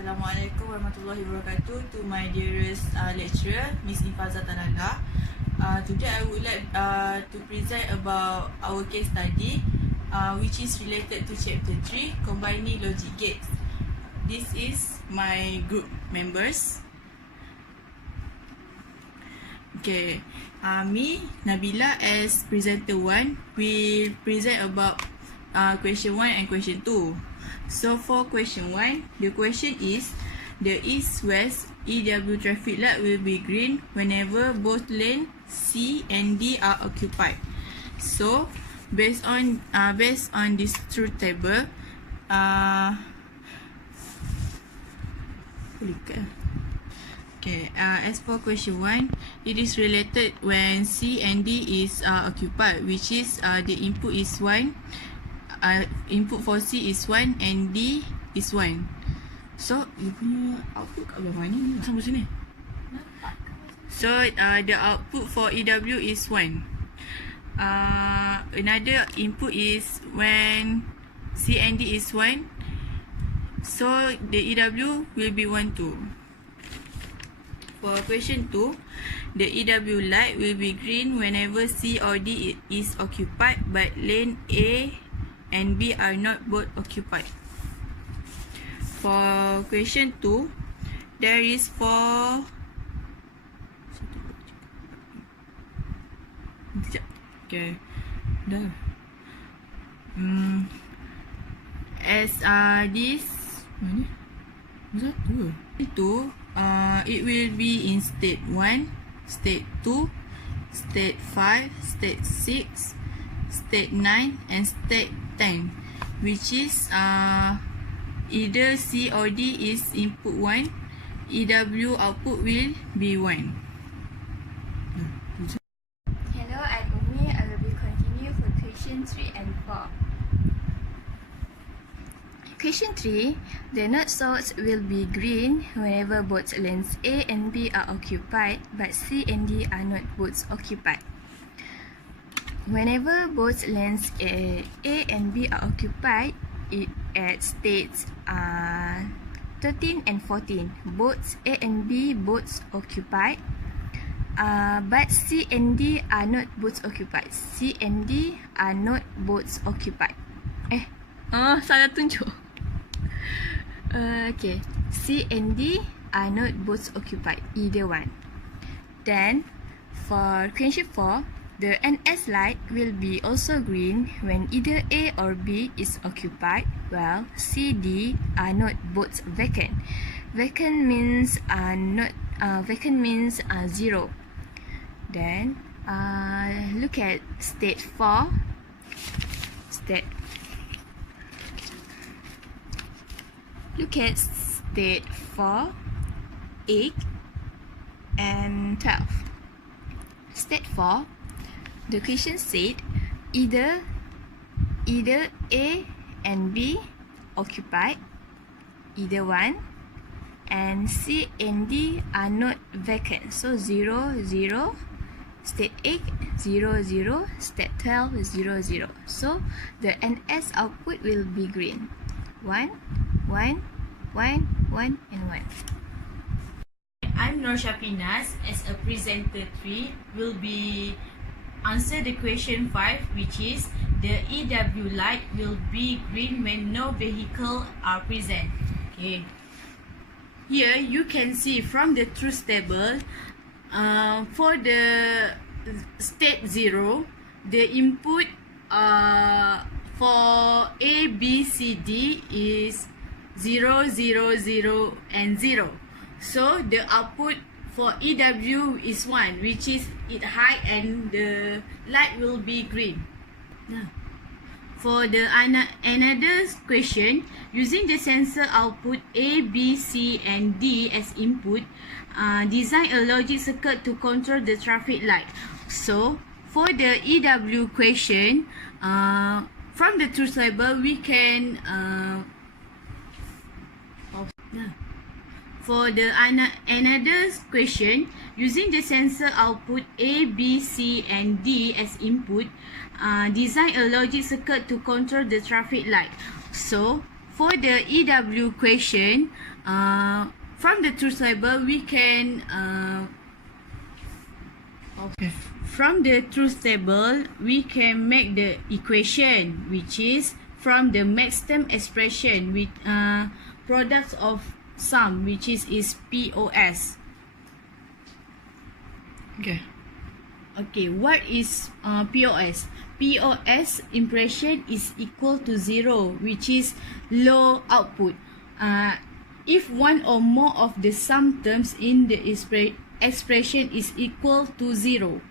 Assalamualaikum warahmatullahi wabarakatuh to my dearest lecturer, Miss Ifaza Tananga. Today I would like to present about our case study which is related to chapter 3, combining logic gates. This is my group members. Okay, me, Nabila as presenter 1 will present about question 1 and question 2. So for question 1, the question is the east-west EW traffic light will be green whenever both lane C and D are occupied. So based on this truth table, as for question 1, it is related when C and D is occupied, which is the input is 1. Input for C is 1 and D is 1. So, you punya output kat belah mana ni? Sampai sini. So, the output for EW is 1. Another input is when C and D is 1. So, the EW will be 1, 2. For question 2, the EW light will be green whenever C or D is occupied, but lane A and B are not both occupied. For question 2, there is for as this mana? Satu. Itu it will be in state 1, state 2, state 5, state 6, state 9 and state 10, which is either C or D is input 1, EW output will be 1. Hello, I'm Umi. I will be continue for question 3 and 4. Question 3, the node source will be green whenever both lanes A and B are occupied, but C and D are not both occupied. Whenever both lanes A and B are occupied, it at states 13 and 14. Both A and B both occupied, but C and D are not both occupied. C and D are not both occupied. Salah tunjuk. Okay, C and D are not both occupied, either one. Then, for question 4, the NS light will be also green when either A or B is occupied, while C, D are not both vacant. Vacant means zero. Then look at state 4. Look at state 4, 8 and 12. State 4, the question said either A and B occupied, either one, and C and D are not vacant. So 0, 0, state 8, 0, 0, state 12, 0, 0. So the NS output will be green. 1, 1, 1, 1 and 1. I'm Nur Shafinas as a presenter 3 will be answer the question 5, which is the EW light will be green when no vehicle are present. Okay. Here you can see from the truth table, for the state 0, the input for A, B, C, D is 0, 0, 0 and 0. So the output for EW is 1, which is it high and the light will be green. Now, for the another question, using the sensor output A, B, C and D as input, design a logic circuit to control the traffic light. So for the EW question, from the truth table we can for the another question, using the sensor output A, B, C and D as input, design a logic circuit to control the traffic light. So for the EW question, from the truth table we can make the equation, which is from the maximum expression with products of sum, which is POS. Okay, what is POS? POS impression is equal to 0, which is low output. If one or more of the sum terms in the expression is equal to 0.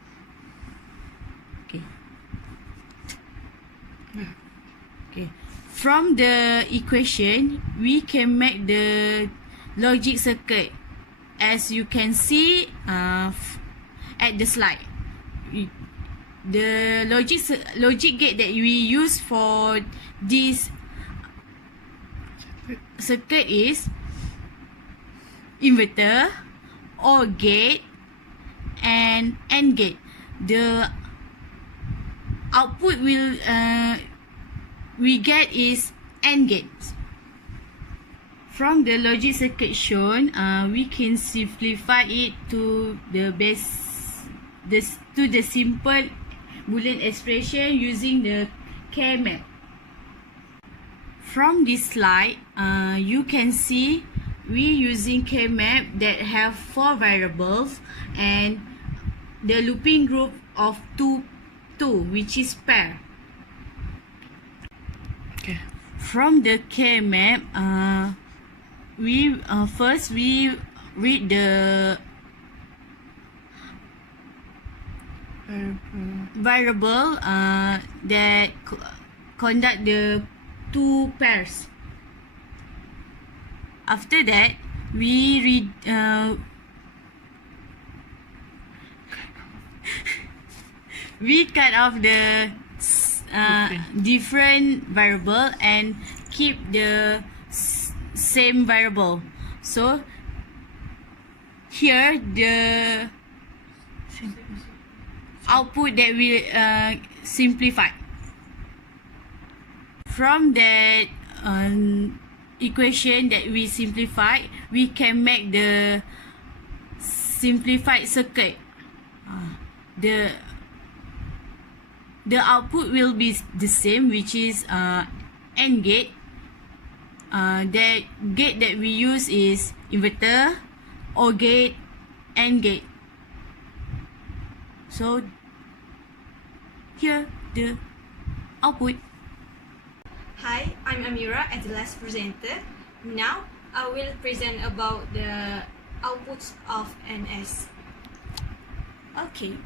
Okay. From the equation, we can make the logic circuit, as you can see at the slide. The logic gate that we use for this circuit is inverter, OR gate, and AND gate. The output we get is AND gate. From the logic circuit shown, we can simplify it to the simple Boolean expression using the K-map. From this slide, you can see we using K-map that have 4 variables and the looping group of 2, which is pair. From the K-map, first we read the variable that conduct the 2 pairs. After that, we read we cut off the different variable and keep the same variable. So here the output that we simplify. From that equation that we simplify, we can make the simplified circuit. The output will be the same, which is AND gate. The gate that we use is inverter, OR gate, AND gate. So here the output. Hi, I'm Amira as the last presenter. Now I will present about the outputs of NS. Okay,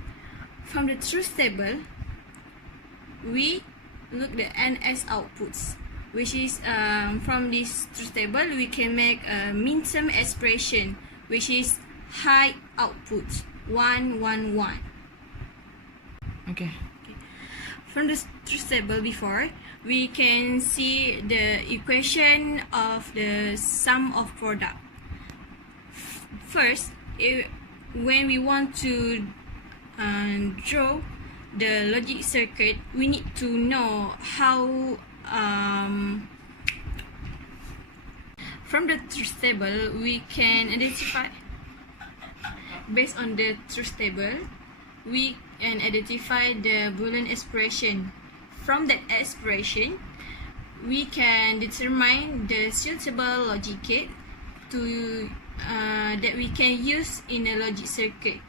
from the truth table, we look the NS outputs, which is from this truth table we can make a min-term expression, which is high output 1 1 1. Okay. From the truth table before, we can see the equation of the sum of product. First, when we want to draw the logic circuit, we need to know how from the truth table we can identify, based on the truth table we can identify the Boolean expression. From that expression, we can determine the suitable logic gate to that we can use in a logic circuit.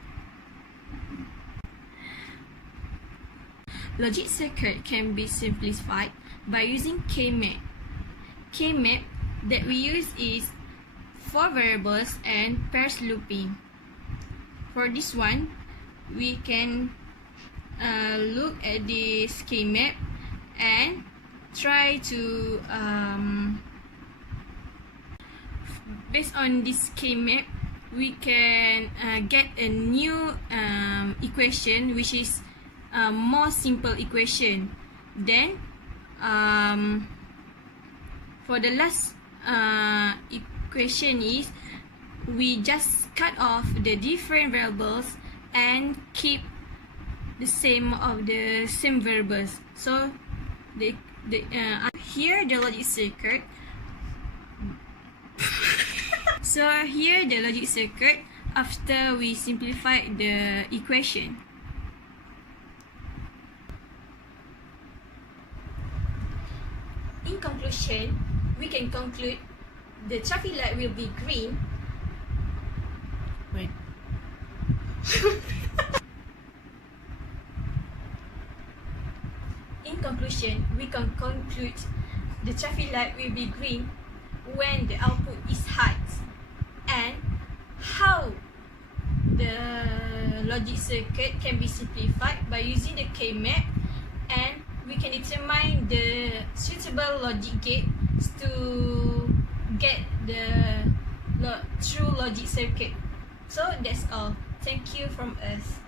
Logic circuit can be simplified by using K-map. K-map that we use is 4 variables and pairs looping. For this one, we can look at this K-map and try to based on this K-map, we can get a new equation, which is a more simple equation. Then for the last equation is we just cut off the different variables and keep the same variables. So here the logic circuit So here the logic circuit after we simplify the equation. In conclusion, we can conclude the traffic light will be green. Wait. In conclusion, we can conclude the traffic light will be green when the output is high. And how the logic circuit can be simplified by using the K-map, and we can determine the suitable logic gates to get the true logic circuit. So that's all. Thank you from us.